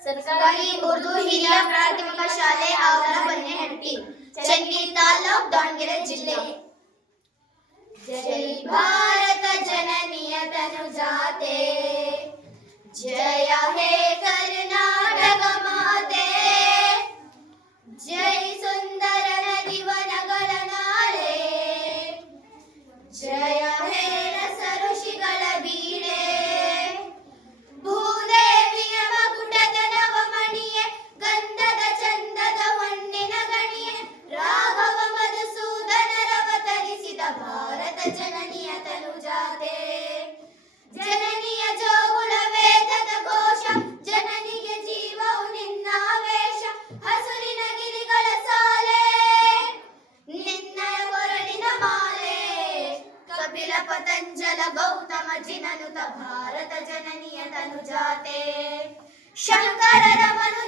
ಸರ್ಕಾರಿ ಉರ್ದು ಹಿರಿಯ ಪ್ರಾಥಮಿಕ ಶಾಲೆ ಆವರ ಬನ್ನೇಹಟ್ಟಿ, ಚನ್ನಗಿರಿ ತಾಲೂಕು, ದಾವಣಗೆರೆ ಜಿಲ್ಲೆ. ಜೈ ಭಾರತ ಜನನಿಯ ತನುಜಾತೆ, ಜಯ ಹೇ ಕರ್ನಾಟಕ ಮಾತೆ, ಜೈ ಸುಂದರ ನದಿ ವನಗಳ ನಾಳೆ, ಜಯ ಹೇ ರಸ ಋಷಿಗಳ ಬೀಡೆ, ಭೂದೇವಿಯ ಮಗುಟದ ನವಮಣಿಯೇ, ಗಂಧದ ಚಂದದ ಹೊನ್ನಿನ ಗಣಿಯೇ, ರಾಘವ ಮಧುಸೂದನರ ಅವತರಿಸಿದ ಭಾರತ ಜನನಿಯ ತನುಜಾತೆ. ಜನನಿಯ ಜೋಗುಳ ವೇದದ ಘೋಷ, ಜನನಿಗೆ ಜೀವವು ನಿನ್ನಾವೇಶ, ಹಸುರಿನ ಗಿರಿಗಳ ಸಾಲೆ, ನಿನ್ನಯ ಕೊರಳಿನ ಮಾಲೆ, ಕಪಿಲ ಪತಂಜಲ ಗೌತಮ ಜಿನನುತ ಭಾರತ ಜನನಿಯ ತನುಜಾತೆ. ಶಂಕರರ ಮನು